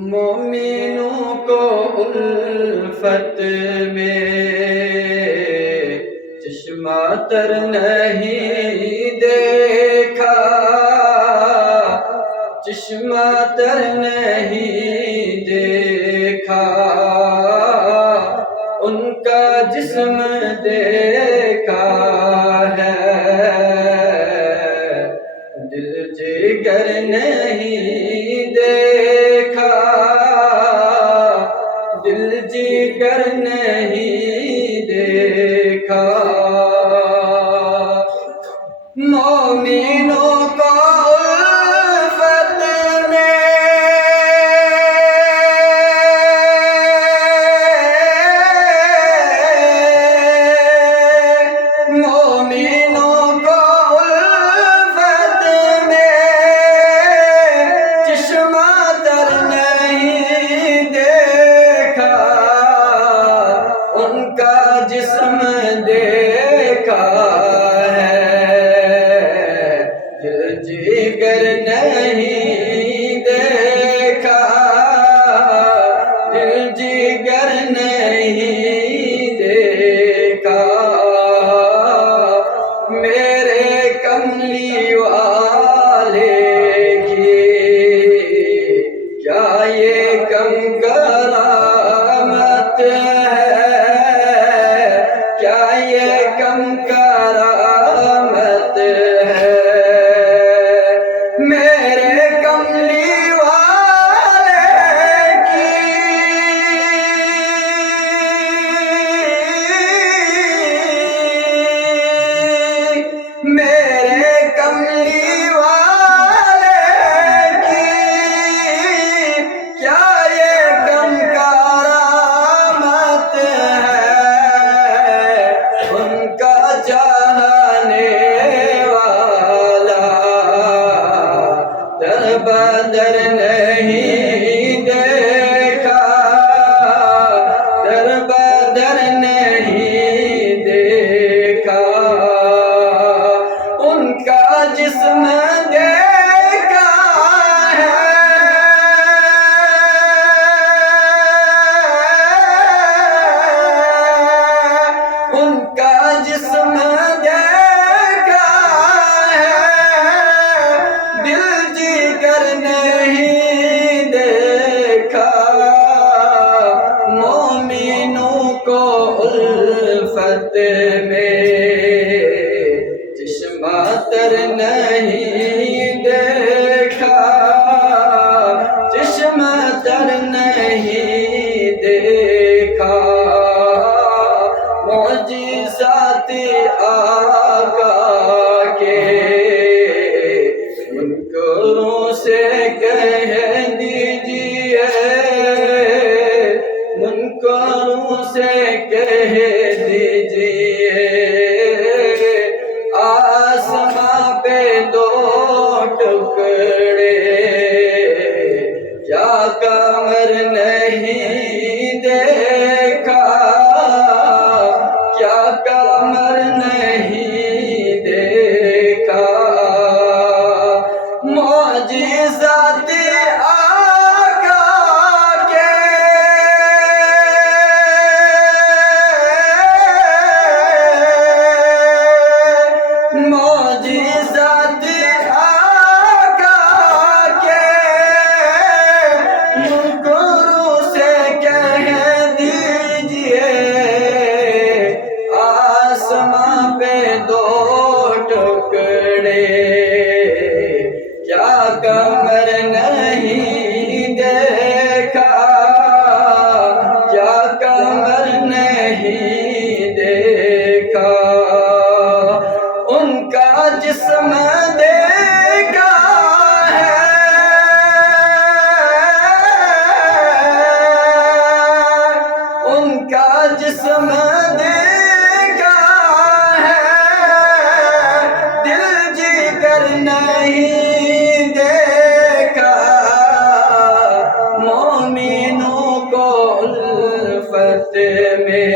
مومنوں کو الفت میں چشمہ تر نہیں دیکھا، چشمہ تر نہیں دیکھا، ان کا جسم دیکھا ہے، دل جگر نہیں دیکھا، دل جگر نہیں دیکھا۔ مومنوں کو الفت میں مومنوں کو الفت میں چشمہ تر نہیں دیکھا، ان کا جسم دیکھا ہے، دل جگر نہیں دیکھا، دل جگر نہیں دیکھا۔ میرے کملی والے کی کیا یہ کم کرامت ہے، کیا یہ کم کرامت ہے؟ میرے کملی والے کی میرے کملی والے کی کیا یہ کم کرامت ہے؟ ان کا چاہنے والا در بدر نہیں دیکھا، در بدر نہیں دیکھا، ان کا جسم دیکھا ہے، ان کا جسم دیکھا ہے، دل جگر نہیں دیکھا۔ مومنوں کو الفت میں چشمہ تر نہیں دیکھا، چشمہ تر نہیں دیکھا۔ معجزات آقا کے منکروں سے کہہ دیجئے، منکروں سے کہہ دیجئے، آسماں پہ دو ٹکڑے کیا قمر نہیں دیکھا، کیا قمر نہیں دیکھا۔ معجزات آقا کے معجزات آقا کے منکروں سے کہہ دیجئے، آسماں پہ دو ٹکڑے کیا قمر نہیں دیکھا، کیا قمر نہیں دیکھا، ان کا جسم دیکھا ہے، ان کا جسم دیکھا ہے، دل جگر نہیں دیکھا۔ مومنوں کو الفت میں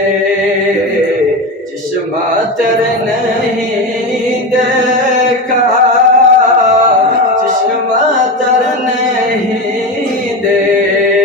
چشمہ تر نہیں دیکھا، چشمہ تر نہیں دیکھا۔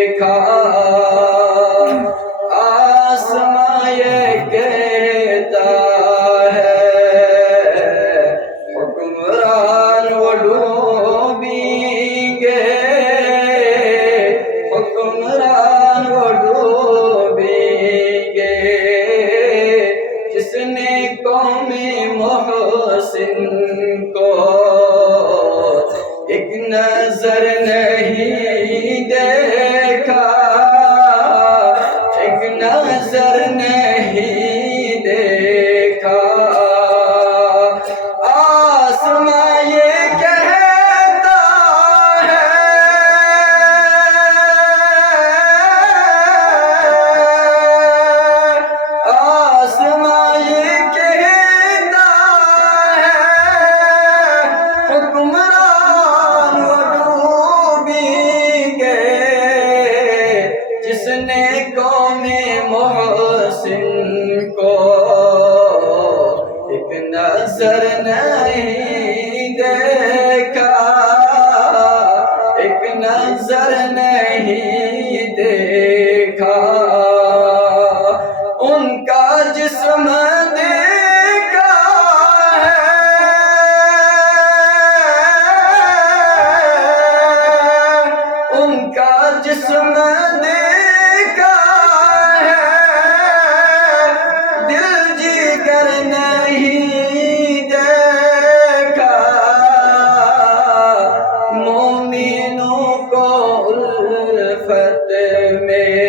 نہیں دیکھا، ان کا جسم دیکھا ہے، ان کا جسم دیکھا ہے، دل جگر نہیں دیکھا، مومنوں کو الفت میں